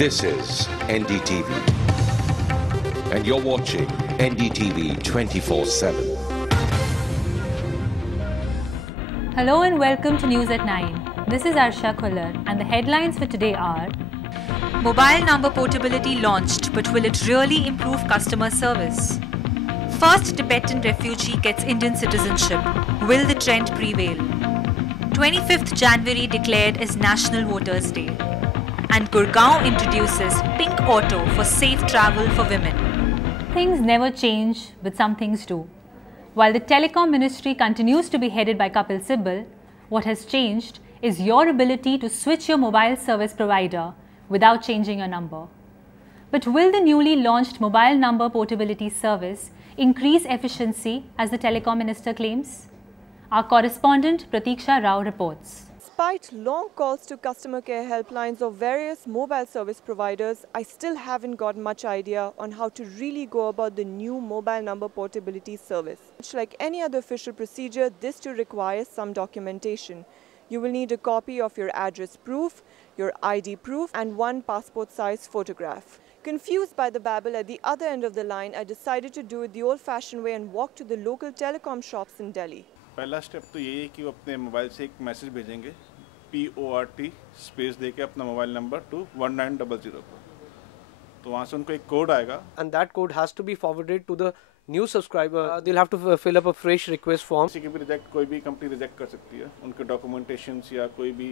This is NDTV, and you're watching NDTV 24/7. Hello and welcome to News at 9. This is Arsha Khullar and the headlines for today are: Mobile number portability launched, but will it really improve customer service? First Tibetan refugee gets Indian citizenship. Will the trend prevail? 25th January declared as National Voters' Day. And Gurgaon introduces Pink Auto for safe travel for women. Things never change, but some things do. While the Telecom Ministry continues to be headed by Kapil Sibal, what has changed is your ability to switch your mobile service provider without changing your number. But will the newly launched mobile number portability service increase efficiency as the Telecom Minister claims? Our correspondent Pratiksha Rao reports. Despite long calls to customer care helplines of various mobile service providers, I still haven't got much idea on how to really go about the new mobile number portability service. Much like any other official procedure, this too requires some documentation. You will need a copy of your address proof, your ID proof, and one passport-size photograph. Confused by the babble at the other end of the line, I decided to do it the old-fashioned way and walk to the local telecom shops in Delhi. पहला step तो यही है कि वो अपने mobile से एक message भेजेंगे PORT स्पेस देके अपना मोबाइल नंबर टू 1900 पर, तो वहाँ से उनको एक कोड आएगा and that code has to be forwarded to the new subscriber. They'll have to fill up a fresh request form. किसी की भी रिजेक्ट, कोई भी कंपनी रिजेक्ट कर सकती है उनके डॉक्यूमेंटेशंस या कोई भी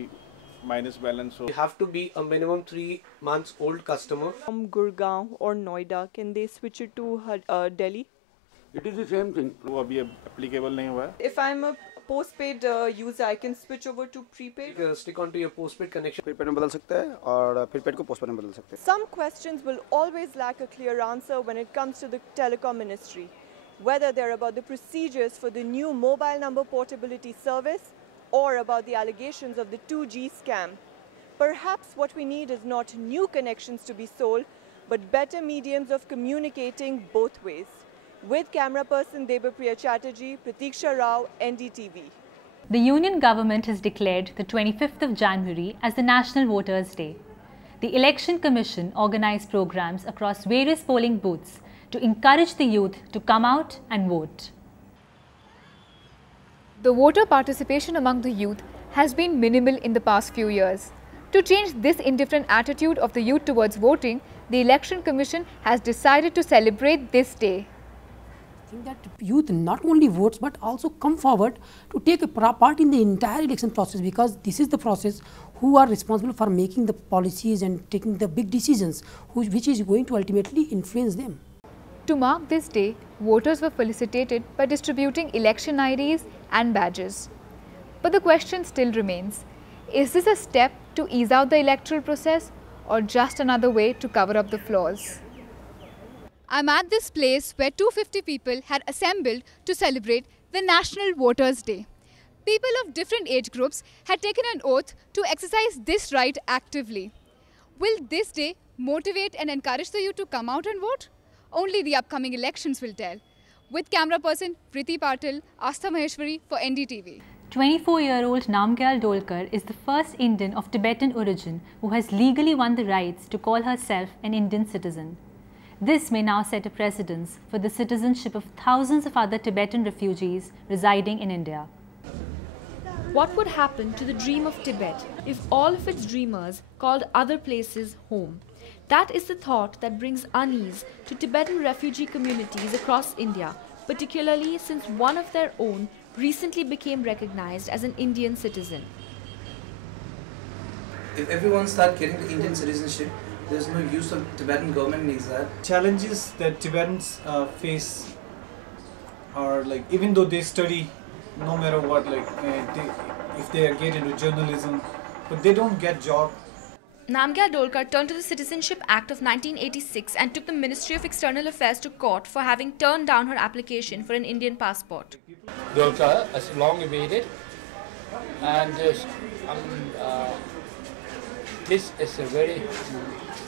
माइनस बैलेंस हो. They have to be a minimum 3 months old customer. From Gurgaon or Noida, can they switch it to Delhi? It is the same thing. वो अभी एप्लीकेबल नहीं हुआ है. If I'm a postpaid user, I can switch over to prepaid. Stick onto your postpaid connection. Prepaid में बदल सकते हैं और प्रीपेड को पोस्टपेड में बदल सकते हैं. Some questions will always lack a clear answer when it comes to the Telecom Ministry. Whether they're about the procedures for the new mobile number portability service or about the allegations of the 2G scam. Perhaps what we need is not new connections to be sold, but better mediums of communicating both ways. With camera person Debapriya Chatterjee, Pratiksha Rao, NDTV. The Union government has declared the 25th of January as the National Voters' Day. The Election Commission organized programs across various polling booths to encourage the youth to come out and vote. The voter participation among the youth has been minimal in the past few years. To change this indifferent attitude of the youth towards voting, the Election Commission has decided to celebrate this day. That youth not only votes but also come forward to take a part in the entire election process, because this is the process who are responsible for making the policies and taking the big decisions which is going to ultimately influence them. To mark this day, voters were felicitated by distributing election IDs and badges. But the question still remains, is this a step to ease out the electoral process or just another way to cover up the flaws? I'm at this place where 250 people had assembled to celebrate the National Voters' Day. People of different age groups had taken an oath to exercise this right actively. Will this day motivate and encourage the youth to come out and vote? Only the upcoming elections will tell. With camera person Priti Patil, Astha Maheshwari for NDTV. 24-year-old Namgyal Dolkar is the first Indian of Tibetan origin who has legally won the rights to call herself an Indian citizen. This may now set a precedence for the citizenship of thousands of other Tibetan refugees residing in India. What would happen to the dream of Tibet if all of its dreamers called other places home? That is the thought that brings unease to Tibetan refugee communities across India, particularly since one of their own recently became recognized as an Indian citizen. If everyone starts getting the Indian citizenship, there's no use of Tibetan government needs that. Challenges that Tibetans face are like, even though they study no matter what, like if they get into journalism, but they don't get job. Namgyal Dolkar turned to the Citizenship Act of 1986 and took the Ministry of External Affairs to court for having turned down her application for an Indian passport. Dolkar has long evaded, and this is a very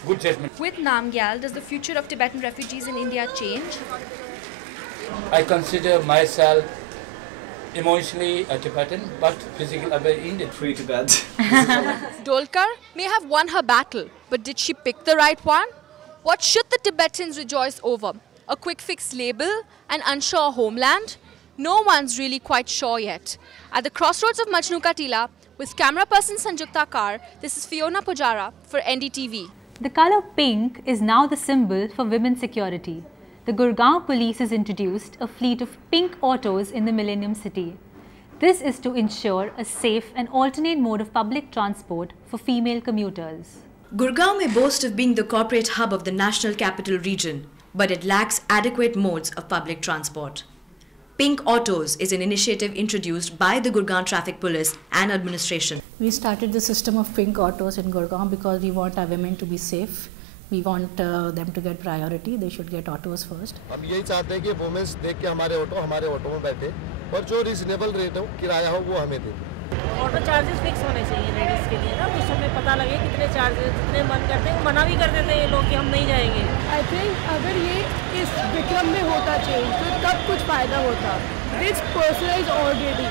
good judgment. With Namgyal, does the future of Tibetan refugees in India change? I consider myself emotionally a Tibetan, but physically a very Indian. Free Tibet. Dolkar may have won her battle, But did she pick the right one? What should the Tibetans rejoice over? A quick fix label? An unsure homeland? No one's really quite sure yet. At the crossroads of Majnu Ka Tila, with camera person Sanjukta Kar, this is Fiona Pujara for NDTV. The colour pink is now the symbol for women's security. The Gurgaon police has introduced a fleet of pink autos in the Millennium City. This is to ensure a safe and alternate mode of public transport for female commuters. Gurgaon may boast of being the corporate hub of the National Capital Region, but it lacks adequate modes of public transport. Pink Autos is an initiative introduced by the Gurgaon Traffic Police and administration. We started the system of Pink Autos in Gurgaon because we want our women to be safe. We want them to get priority. They should get autos first. हम यही चाहते हैं कि women's देख के हमारे auto में बैठे और जो रीजनेबल रेट हो किराया हो वो हमें दे। ऑटो चार्जेस फिक्स होने चाहिए लेडीज के लिए ना, कुछ हमें पता लगे कितने चार्जेस जितने मन करते हैं मना भी कर देते हैं ये लोग कि हम नहीं जाएंगे। आई थिंक अगर ये इस विक्रम में होता चेंज तो तब कुछ फायदा होता। This person is already.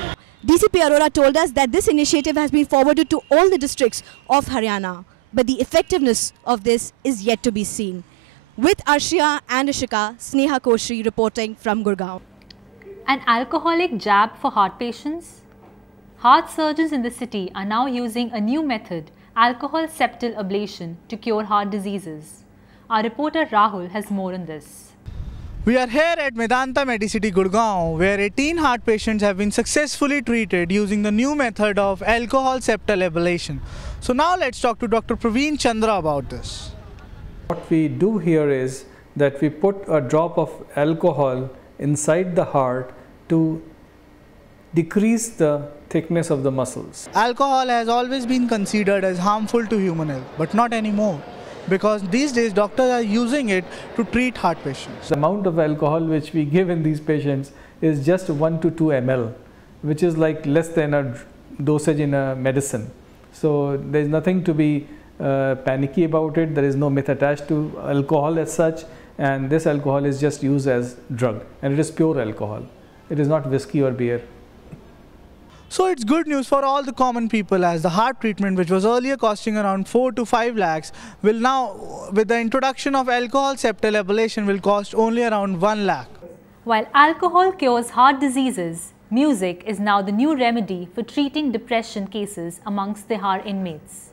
DCP Arora told us that this initiative has been forwarded to all the districts of Haryana, but the effectiveness of this is yet to be seen. With Arshia and Ishika, Sneha Koshri reporting from Gurgaon. An alcoholic jab for heart patients? Heart surgeons in the city are now using a new method, alcohol septal ablation, to cure heart diseases. Our reporter Rahul has more on this. We are here at Medanta Medicity Gurgaon, where 18 heart patients have been successfully treated using the new method of alcohol septal ablation. So now let's talk to Dr. Praveen Chandra about this. What we do here is that we put a drop of alcohol inside the heart to decrease the thickness of the muscles. Alcohol has always been considered as harmful to human health, but not anymore, because these days doctors are using it to treat heart patients. The amount of alcohol which we give in these patients is just 1 to 2 ml, which is like less than a dosage in a medicine. So there is nothing to be panicky about it. There is no myth attached to alcohol as such, and this alcohol is just used as drug, and it is pure alcohol. It is not whiskey or beer. So it's good news for all the common people, as the heart treatment, which was earlier costing around 4 to 5 lakhs, will now, with the introduction of alcohol septal ablation, will cost only around 1 lakh. While alcohol cures heart diseases, music is now the new remedy for treating depression cases amongst the Har inmates.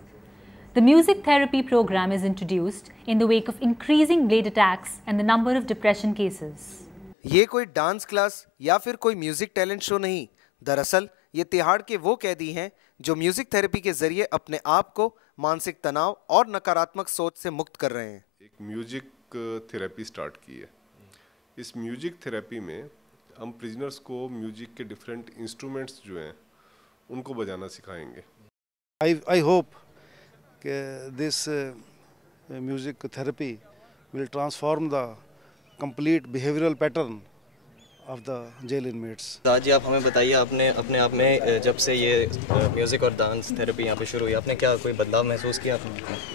The music therapy program is introduced in the wake of increasing blade attacks and the number of depression cases. ये कोई dance class या फिर कोई music talent show नहीं, दरअसल ये तिहाड़ के वो कैदी हैं जो म्यूजिक थेरेपी के जरिए अपने आप को मानसिक तनाव और नकारात्मक सोच से मुक्त कर रहे हैं। एक म्यूजिक थेरेपी स्टार्ट की है। इस म्यूजिक थेरेपी में हम प्रिजनर्स को म्यूजिक के डिफरेंट इंस्ट्रूमेंट्स जो हैं उनको बजाना सिखाएंगे। I hope this music therapy will transform the complete behavioral pattern of the jail inmates. जी आप हमें बताइए, आपने अपने आप में जब से ये म्यूज़िक और डांस थेरेपी यहाँ पे शुरू हुई, आपने क्या कोई बदलाव महसूस किया?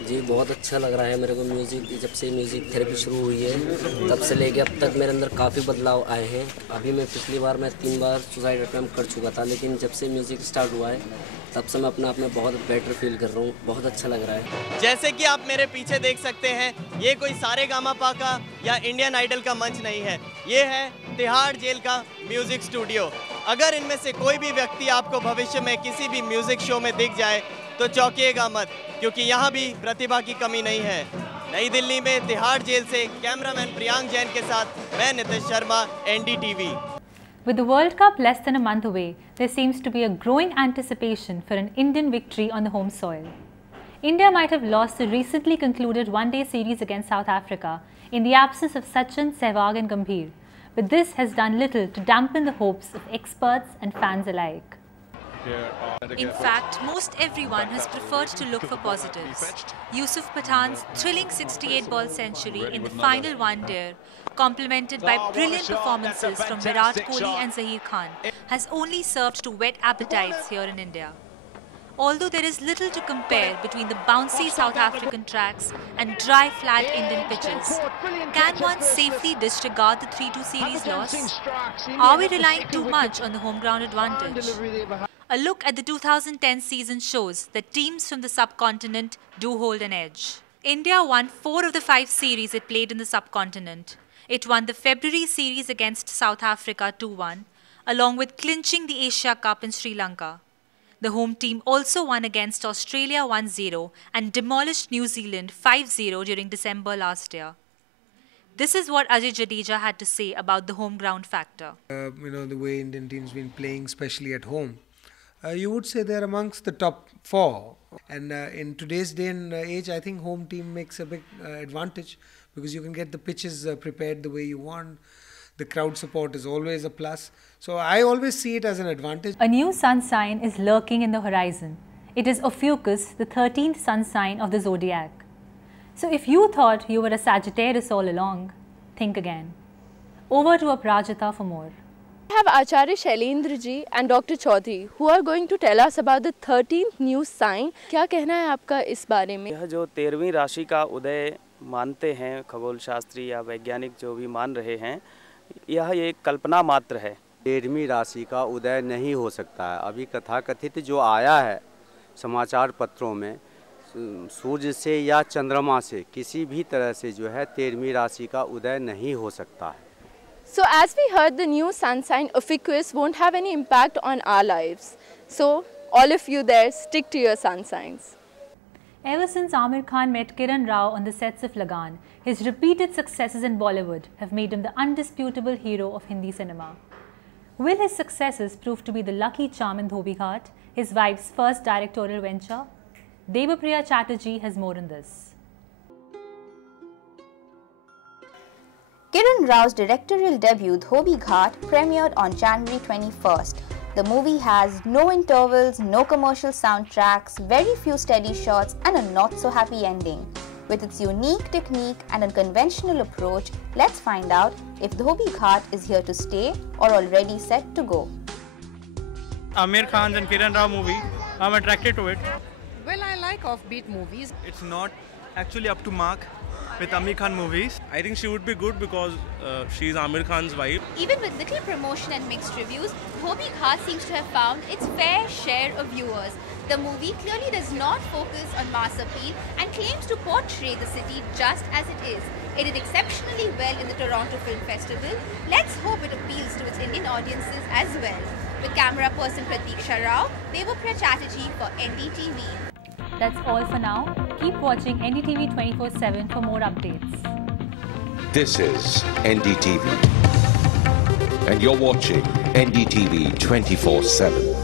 जी बहुत अच्छा लग रहा है मेरे को म्यूज़िक, जब से म्यूज़िक थेरेपी शुरू हुई है तब से लेके अब तक मेरे अंदर काफ़ी बदलाव आए हैं। अभी मैं पिछली बार मैं 3 बार सुसाइड अटेम्प्ट कर चुका था, लेकिन जब से म्यूज़िक स्टार्ट हुआ है तब से मैं अपने आप में बहुत बेटर फील कर रहा हूँ, बहुत अच्छा लग रहा है। जैसे कि आप मेरे पीछे देख सकते हैं, ये कोई सारेगामापा का या इंडियन आइडल का मंच नहीं है, ये है तिहाड़ जेल का म्यूजिक स्टूडियो। अगर इनमें से कोई भी व्यक्ति आपको भविष्य में किसी भी म्यूजिक शो में दिख जाए तो चौंकिएगा मत, क्योंकि यहाँ भी प्रतिभा की कमी नहीं है। नई दिल्ली में तिहाड़ जेल से कैमरामैन प्रियांक जैन के साथ मैं Nitish Sharma, NDTV। With the World Cup less than a month away, there seems to be a growing anticipation for an Indian victory on the home soil. India might have lost the recently concluded one-day series against South Africa in the absence of Sachin, Sehwag and Gambhir, but this has done little to dampen the hopes of experts and fans alike. In fact, most everyone has preferred to look for positives. Yusuf Pathan's thrilling 68-ball century in the final one-day, complemented by brilliant performances from Virat Kohli and Zaheer Khan, has only served to whet appetites here in India. Although there is little to compare between the bouncy South African tracks and dry, flat Indian pitches, can one safely disregard the 3-2 series loss? Are we relying too much on the home ground advantage? A look at the 2010 season shows that teams from the subcontinent do hold an edge. India won 4 of the 5 series it played in the subcontinent. It won the February series against South Africa 2-1, along with clinching the Asia Cup in Sri Lanka. The home team also won against Australia 1-0 and demolished New Zealand 5-0 during December last year. This is what Ajay Jadeja had to say about the home ground factor. The way Indian team's been playing, especially at home, you would say they're amongst the top 4. And in today's day and age, I think home team makes a big advantage because you can get the pitches prepared the way you want. The crowd support is always a plus. So I always see it as an advantage. A new sun sign is lurking in the horizon. It is Ophiuchus, the 13th sun sign of the zodiac. So if you thought you were a Sagittarius all along, think again. Over to Aparajita for more. We have Acharya Shailendra ji and Dr. Chaudhary who are going to tell us about the 13th new sign. क्या कहना है आपका इस बारे में? यह जो 13वीं राशि का उदय मानते हैं खगोल शास्त्री या वैज्ञानिक जो भी मान रहे हैं, यह एक कल्पना मात्र है। 13वीं राशि का उदय नहीं हो सकता है। अभी कथाकथित जो आया है समाचार पत्रों में, सूर्य से या चंद्रमा से किसी भी तरह से जो है 13वीं राशि का उदय नहीं हो सकता है। So as we heard, the new sun sign Ophiuchus won't have any impact on our lives. So all of you there, stick to your sun signs. Ever since Aamir Khan met Kiran Rao on the sets of Lagan, his repeated successes in Bollywood have made him the undisputable hero of Hindi cinema. Will his successes prove to be the lucky charm in Dhobi Ghat, his wife's first directorial venture? Debapriya Chatterjee has more on this. Kiran Rao's directorial debut Dhobi Ghat premiered on January 21st. The movie has no intervals, no commercial soundtracks, very few steady shots and a not-so-happy ending. With its unique technique and unconventional approach, let's find out if Dhobi Ghat is here to stay or already set to go. Aamir Khan's and Kiran Rao movie, I'm attracted to it. Well, I like offbeat movies. It's not actually up to mark with Aamir Khan movies. I think she would be good because she's Aamir Khan's wife. Even with little promotion and mixed reviews, Dhobi Ghat seems to have found its fair share of viewers. The movie clearly does not focus on mass appeal and claims to portray the city just as it is. It did exceptionally well in the Toronto Film Festival. Let's hope it appeals to its Indian audiences as well. With camera person Pratiksha Rao, Debapriya Chatterjee for NDTV. That's all for now. Keep watching NDTV 24/7 for more updates. This is NDTV, and you're watching NDTV 24/7.